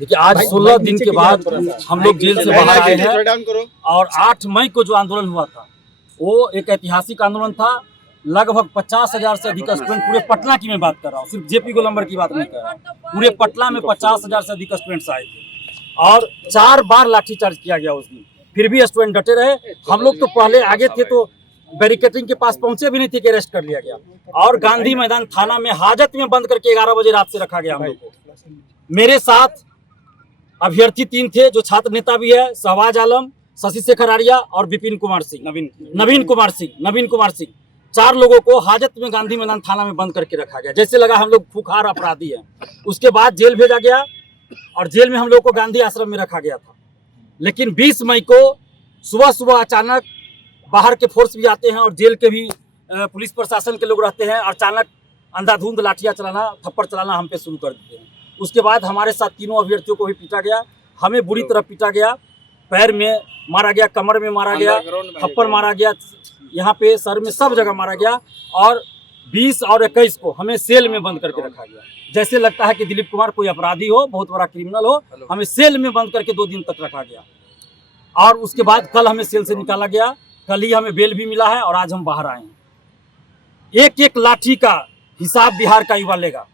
देखिए आज 16 दिन के बाद हम लोग जेल से बाहर आए हैं और 8 मई को जो आंदोलन हुआ था वो एक ऐतिहासिक आंदोलन था। लगभग 50,000 से अधिक स्टूडेंट, पूरे पटना की मैं बात कर रहा हूँ, सिर्फ जेपी गोलंबर की बात नहीं कर रहा, पूरे पटना में 50,000 से अधिक स्टूडेंट्स आए थे और 4 बार लाठीचार्ज किया गया उस दिन। फिर भी स्टूडेंट डटे रहे। हम लोग तो पहले आगे थे तो बैरिकेडिंग के पास पहुंचे भी नहीं थे कि अरेस्ट कर लिया गया और गांधी मैदान थाना में हाजत में बंद करके 11 बजे रात से रखा गया हम लोग को। मेरे साथ अभ्यर्थी 3 थे जो छात्र नेता भी है, शहबाज आलम, शशि शेखर आर्या और विपिन कुमार सिंह, नवीन कुमार सिंह 4 लोगों को हाजत में गांधी मैदान थाना में बंद करके रखा गया। जैसे लगा हम लोग खुखार अपराधी हैं। उसके बाद जेल भेजा गया और जेल में हम लोग को गांधी आश्रम में रखा गया था। लेकिन 20 मई को सुबह अचानक बाहर के फोर्स भी आते हैं और जेल के भी पुलिस प्रशासन के लोग रहते हैं और अचानक अंधाधुंध लाठियाँ चलाना, थप्पड़ चलाना हम पे शुरू कर देते हैं। उसके बाद हमारे साथ तीनों अभ्यर्थियों को भी पीटा गया, हमें बुरी तरह पीटा गया, पैर में मारा गया, कमर में मारा गया, थप्पड़ मारा गया, यहाँ पे सर में, सब जगह मारा गया और 20 और 21 को हमें सेल में बंद करके रखा गया। जैसे लगता है कि दिलीप कुमार कोई अपराधी हो, बहुत बड़ा क्रिमिनल हो, हमें सेल में बंद करके 2 दिन तक रखा गया और उसके बाद कल हमें सेल से निकाला गया। कल ही हमें बेल भी मिला है और आज हम बाहर आए हैं। एक लाठी का हिसाब बिहार का युवा लेगा।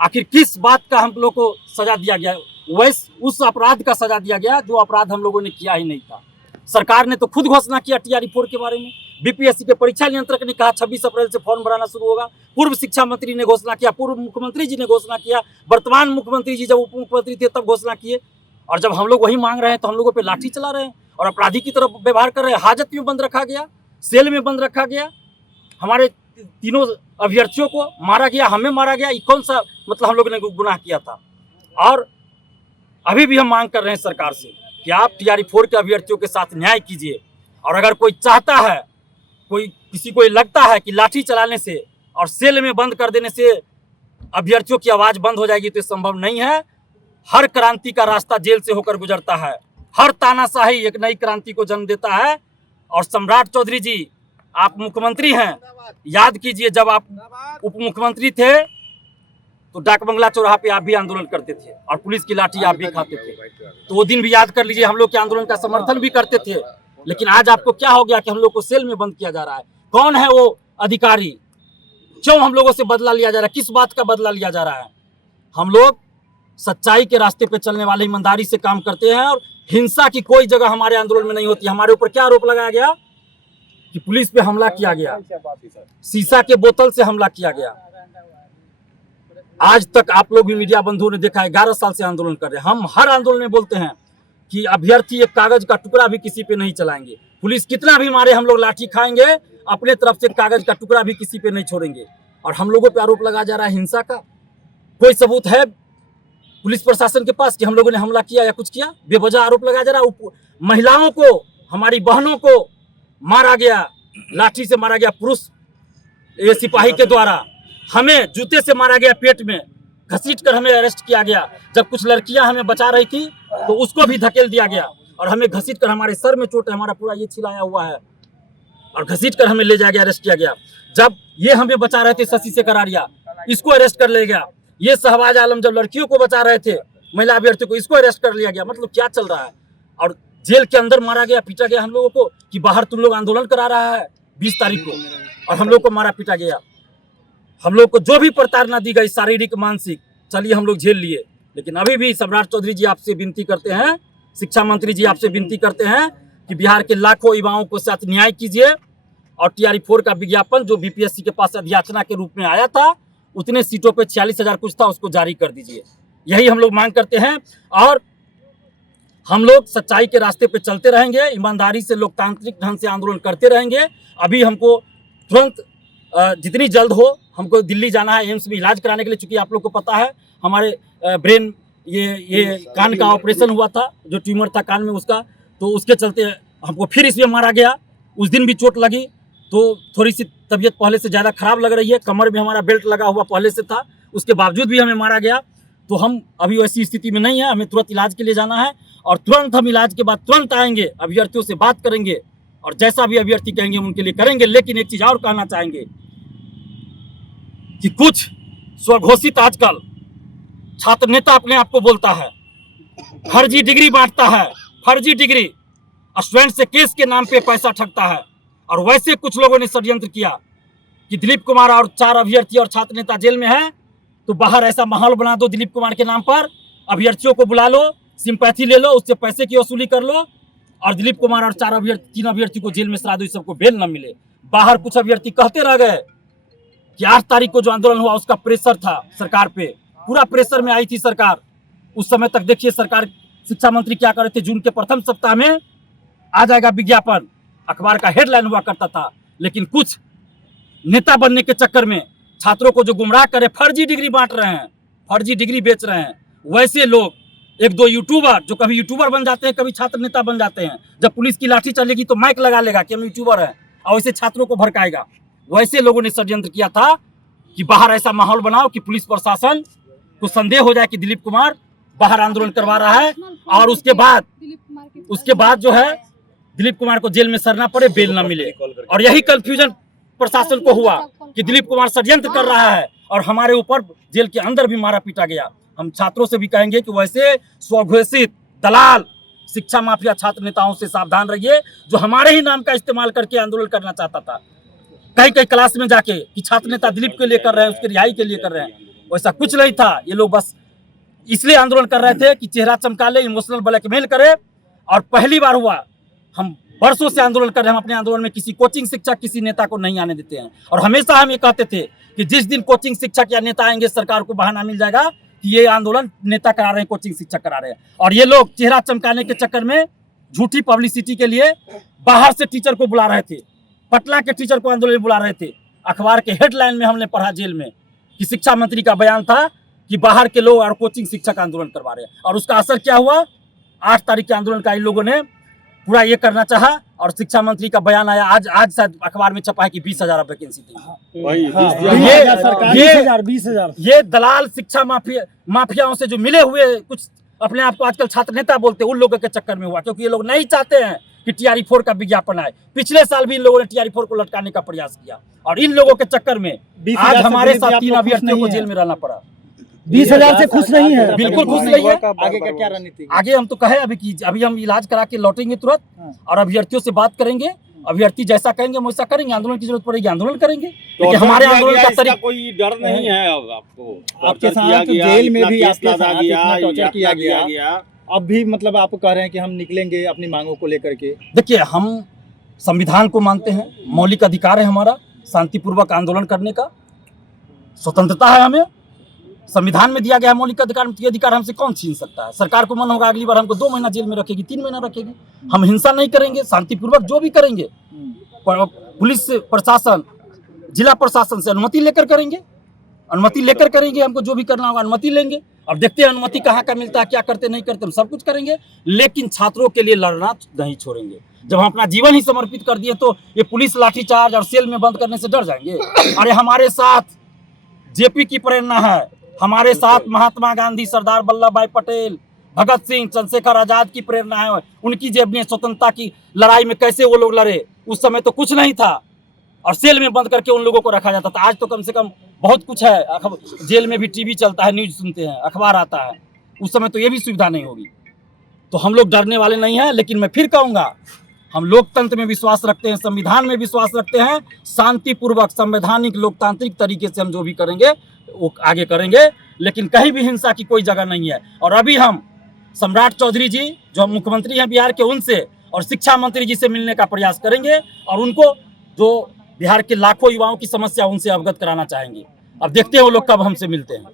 आखिर किस बात का हम लोग को सजा दिया गया? वैसे उस अपराध का सजा दिया गया जो अपराध हम लोगों ने किया ही नहीं था। सरकार ने तो खुद घोषणा किया टीआरई 4 के बारे में। बीपीएससी के परीक्षा नियंत्रक ने कहा 26 अप्रैल से फॉर्म भराना शुरू होगा। पूर्व शिक्षा मंत्री ने घोषणा किया, पूर्व मुख्यमंत्री जी ने घोषणा किया, वर्तमान मुख्यमंत्री जी जब उप मुख्यमंत्री थे तब घोषणा किए और जब हम लोग वही मांग रहे हैं तो हम लोगों पे लाठी चला रहे हैं और अपराधी की तरफ व्यवहार कर रहे हैं। हाजत में बंद रखा गया, सेल में बंद रखा गया, हमारे तीनों अभ्यर्थियों को मारा गया, हमें मारा गया। ये कौन सा मतलब हम लोगों ने गुनाह किया था? और अभी भी हम मांग कर रहे हैं सरकार से कि आप टीआरई 4 के अभ्यर्थियों के साथ न्याय कीजिए और अगर कोई चाहता है, किसी को लगता है कि लाठी चलाने से और सेल में बंद कर देने से अभ्यर्थियों की आवाज़ बंद हो जाएगी, तो संभव नहीं है। हर क्रांति का रास्ता जेल से होकर गुजरता है। हर तानाशाही एक नई क्रांति को जन्म देता है। और सम्राट चौधरी जी, आप मुख्यमंत्री हैं, याद कीजिए जब आप उप मुख्यमंत्री थे तो डाक बंगला चौराहा पे आप भी आंदोलन करते थे और पुलिस की लाठी आप भी खाते थे। तो वो दिन भी याद कर लीजिए, हम लोग के आंदोलन का समर्थन भी करते थे। लेकिन आज आपको क्या हो गया कि हम लोग को सेल में बंद किया जा रहा है? कौन है वो अधिकारी? क्यों हम लोगों से बदला लिया जा रहा है? किस बात का बदला लिया जा रहा है? हम लोग सच्चाई के रास्ते पे चलने वाले, ईमानदारी से काम करते हैं और हिंसा की कोई जगह हमारे आंदोलन में नहीं होती। हमारे ऊपर क्या आरोप लगाया गया कि पुलिस पे हमला किया गया, शीशा के बोतल से हमला किया गया। आज तक आप लोग भी मीडिया बंधुओं ने देखा है, 11 साल से आंदोलन कर रहे हैं। हम हर आंदोलन में बोलते हैं कि अभ्यर्थी एक कागज का टुकड़ा भी किसी पे नहीं चलाएंगे। पुलिस कितना भी मारे, हम लोग लाठी खाएंगे, अपने तरफ से कागज का टुकड़ा भी किसी पे नहीं छोड़ेंगे। और हम लोगों पे आरोप लगाया जा रहा है हिंसा का। कोई सबूत है पुलिस प्रशासन के पास कि हम लोगों ने हमला किया या कुछ किया? बेवजह आरोप लगाया जा रहा है। महिलाओं को, हमारी बहनों को मारा गया, लाठी से मारा गया, पुरुष सिपाही के द्वारा। हमें जूते से मारा गया, पेट में घसीट कर हमें अरेस्ट किया गया। जब कुछ लड़कियां हमें बचा रही थी तो उसको भी धकेल दिया गया और हमें घसीट कर, हमारे सर में चोट है, हमारा पूरा ये छिलाया हुआ है, और घसीट कर हमें ले जाया गया, अरेस्ट किया गया। जब ये हमें बचा रहे थे शशि शेखर आर्या, इसको अरेस्ट कर लिया गया। ये शहबाज आलम जब लड़कियों को बचा रहे थे, महिला अभ्यर्थियों को, इसको अरेस्ट कर लिया गया। मतलब क्या चल रहा है? और जेल के अंदर मारा गया, पीटा गया हम लोगों को कि बाहर तुम लोग आंदोलन करा रहा है 20 तारीख को, और हम लोग को मारा पीटा गया। हम लोग को जो भी प्रताड़ना दी गई, शारीरिक मानसिक, चलिए हम लोग झेल लिए। लेकिन अभी भी सम्राट चौधरी जी आपसे विनती करते हैं, शिक्षा मंत्री जी आपसे विनती करते हैं कि बिहार के लाखों युवाओं को साथ न्याय कीजिए और टीआरई 4 का विज्ञापन जो बीपीएससी के पास अध्याचना के रूप में आया था, उतने सीटों पे 46,000 कुछ था, उसको जारी कर दीजिए। यही हम लोग मांग करते हैं और हम लोग सच्चाई के रास्ते पे चलते रहेंगे, ईमानदारी से लोकतांत्रिक ढंग से आंदोलन करते रहेंगे। अभी हमको तुरंत जितनी जल्द हो हमको दिल्ली जाना है एम्स में इलाज कराने के लिए, चूँकि आप लोग को पता है हमारे ब्रेन ये कान का ऑपरेशन हुआ था, जो ट्यूमर था कान में उसका, तो उसके चलते हमको फिर इसमें मारा गया। उस दिन भी चोट लगी तो थोड़ी सी तबीयत पहले से ज़्यादा खराब लग रही है। कमर में हमारा बेल्ट लगा हुआ पहले से था, उसके बावजूद भी हमें मारा गया। तो हम अभी वैसी स्थिति में नहीं है, हमें तुरंत इलाज के लिए जाना है और तुरंत हम इलाज के बाद तुरंत आएंगे, अभ्यर्थियों से बात करेंगे और जैसा भी अभ्यर्थी कहेंगे हम उनके लिए करेंगे। लेकिन एक चीज़ और कहना चाहेंगे कि कुछ स्वघोषित आजकल छात्र नेता अपने आप को बोलता है फर्जी डिग्री बांटता है, फर्जी डिग्री स्टूडेंट से केस के नाम पे पैसा ठगता है। और वैसे कुछ लोगों ने षड्यंत्र किया कि दिलीप कुमार और 4 अभ्यर्थी और छात्र नेता जेल में हैं, तो बाहर ऐसा माहौल बना दो दिलीप कुमार के नाम पर, अभ्यर्थियों को बुला लो, सिंपैथी ले लो, उससे पैसे की वसूली कर लो, और दिलीप कुमार और 3 अभ्यर्थी को जेल में सरा दो, सबको बेल न मिले। बाहर कुछ अभ्यर्थी कहते रह गए कि 8 तारीख को जो आंदोलन हुआ उसका प्रेशर था सरकार पे, पूरा प्रेशर में आई थी सरकार। उस समय तक देखिए सरकार, शिक्षा मंत्री क्या कर रहे थे, जून के प्रथम सप्ताह में आ जाएगा विज्ञापन, अखबार का हेडलाइन हुआ करता था। लेकिन कुछ नेता बनने के चक्कर में छात्रों को जो गुमराह करे, फर्जी डिग्री बांट रहे हैं, फर्जी डिग्री बेच रहे हैं। वैसे लोग, 1-2 यूट्यूबर जो कभी यूट्यूबर बन जाते हैं, कभी छात्र नेता बन जाते हैं, जब पुलिस की लाठी चलेगी तो माइक लगा लेगा कि हम यूट्यूबर हैं, और वैसे छात्रों को भड़काएगा। वैसे लोगों ने षड्यंत्र किया था कि बाहर ऐसा माहौल बनाओ कि पुलिस प्रशासन को संदेह हो जाए कि दिलीप कुमार बाहर आंदोलन करवा रहा है, और उसके बाद जो है दिलीप कुमार को जेल में सरना पड़े, बेल न मिले। और यही कंफ्यूजन प्रशासन को हुआ कि दिलीप कुमार षड्यंत्र कर रहा है, और हमारे ऊपर जेल के अंदर भी मारा पीटा गया। हम छात्रों से भी कहेंगे कि वैसे स्वघोषित दलाल शिक्षा माफिया छात्र नेताओं से सावधान रहिए, जो हमारे ही नाम का इस्तेमाल करके आंदोलन करना चाहता था, कई क्लास में जाके कि छात्र नेता दिलीप के लिए कर रहे हैं, उसके रिहाई के लिए कर रहे हैं। वैसा कुछ नहीं था। ये लोग बस इसलिए आंदोलन कर रहे थे कि चेहरा चमका ले, इमोशनल ब्लैकमेल करे। और पहली बार हुआ, हम वर्षों से आंदोलन कर रहे हैं, हम अपने आंदोलन में किसी कोचिंग शिक्षक, किसी नेता को नहीं आने देते हैं। और हमेशा हम ये कहते थे कि जिस दिन कोचिंग शिक्षक या नेता आएंगे, सरकार को बहाना मिल जाएगा कि ये आंदोलन नेता करा रहे हैं, कोचिंग शिक्षक करा रहे हैं। और ये लोग चेहरा चमकाने के चक्कर में झूठी पब्लिसिटी के लिए बाहर से टीचर को बुला रहे थे, पटना के टीचर को आंदोलन में बुला रहे थे। अखबार के हेडलाइन में हमने पढ़ा जेल में कि शिक्षा मंत्री का बयान था कि बाहर के लोग और कोचिंग शिक्षक आंदोलन करवा रहे हैं। और उसका असर क्या हुआ, 8 तारीख के आंदोलन का इन लोगों ने पूरा ये करना चाहा, और शिक्षा मंत्री का बयान आया। आज शायद अखबार में छपा है कि 20,000 वैकेंसी थी। ये दलाल शिक्षा माफियाओं से जो मिले हुए, कुछ अपने आप को आजकल छात्र नेता बोलते हैं, उन लोगों के चक्कर में हुआ। क्योंकि ये लोग नहीं चाहते हैं कि TRE 4 का विज्ञापन आए। पिछले साल भी इन लोगों ने TRE 4 को लटकाने का प्रयास किया, और इन लोगों के चक्कर में आज हमारे साथ 3 अभ्यर्थियों को जेल में रहना पड़ा। 20,000 से खुश नहीं है, बिल्कुल खुश नहीं है। आगे का क्या रणनीति? आगे हम तो कहे अभी हम इलाज करा के लौटेंगे तुरंत, और अभ्यर्थियों से बात करेंगे। अभ्यर्थी जैसा कहेंगे हम वैसा करेंगे। आंदोलन की जरूरत पड़ेगी आंदोलन करेंगे, लेकिन हमारे आंदोलन का तरीका, कोई डर नहीं है। अब आपको आपके साथ जेल में भी आपके साथ इतना टॉर्चर किया गया, अब भी मतलब आप कह रहे हैं कि हम निकलेंगे अपनी मांगों को लेकर के। देखिए, हम संविधान को मानते हैं, मौलिक अधिकार है हमारा शांतिपूर्वक आंदोलन करने का, स्वतंत्रता है हमें, संविधान में दिया गया है मौलिक अधिकार। ये अधिकार हमसे कौन छीन सकता है? सरकार को मन होगा अगली बार हमको 2 महीना जेल में रखेगी, 3 महीना रखेगी। हम हिंसा नहीं करेंगे, शांतिपूर्वक जो भी करेंगे पुलिस प्रशासन, जिला प्रशासन से अनुमति लेकर करेंगे, हमको जो भी करना होगा अनुमति लेंगे। अब देखते हैं अनुमति कहाँ का मिलता है, क्या करते नहीं करते, हम सब कुछ करेंगे, लेकिन छात्रों के लिए लड़ना नहीं छोड़ेंगे। जब हम अपना जीवन ही समर्पित कर दिए तो ये पुलिस लाठीचार्ज और सेल में बंद करने से डर जाएंगे? अरे हमारे साथ JP की प्रेरणा है, हमारे साथ महात्मा गांधी, सरदार वल्लभ भाई पटेल, भगत सिंह, चंद्रशेखर आजाद की प्रेरणा है। उनकी जेब में स्वतंत्रता की लड़ाई में कैसे वो लोग लड़े, उस समय तो कुछ नहीं था, और सेल में बंद करके उन लोगों को रखा जाता था। आज तो कम से कम बहुत कुछ है, जेल में भी TV चलता है, न्यूज सुनते हैं, अखबार आता है। उस समय तो ये भी सुविधा नहीं होगी। तो हम लोग डरने वाले नहीं हैं। लेकिन मैं फिर कहूँगा, हम लोकतंत्र में विश्वास रखते हैं, संविधान में विश्वास रखते हैं। शांतिपूर्वक, संवैधानिक, लोकतांत्रिक तरीके से हम जो भी करेंगे वो आगे करेंगे, लेकिन कहीं भी हिंसा की कोई जगह नहीं है। और अभी हम सम्राट चौधरी जी जो मुख्यमंत्री हैं बिहार के, उनसे और शिक्षा मंत्री जी से मिलने का प्रयास करेंगे, और उनको जो बिहार के लाखों युवाओं की समस्या उनसे अवगत कराना चाहेंगे। अब देखते हैं वो लोग कब हमसे मिलते हैं।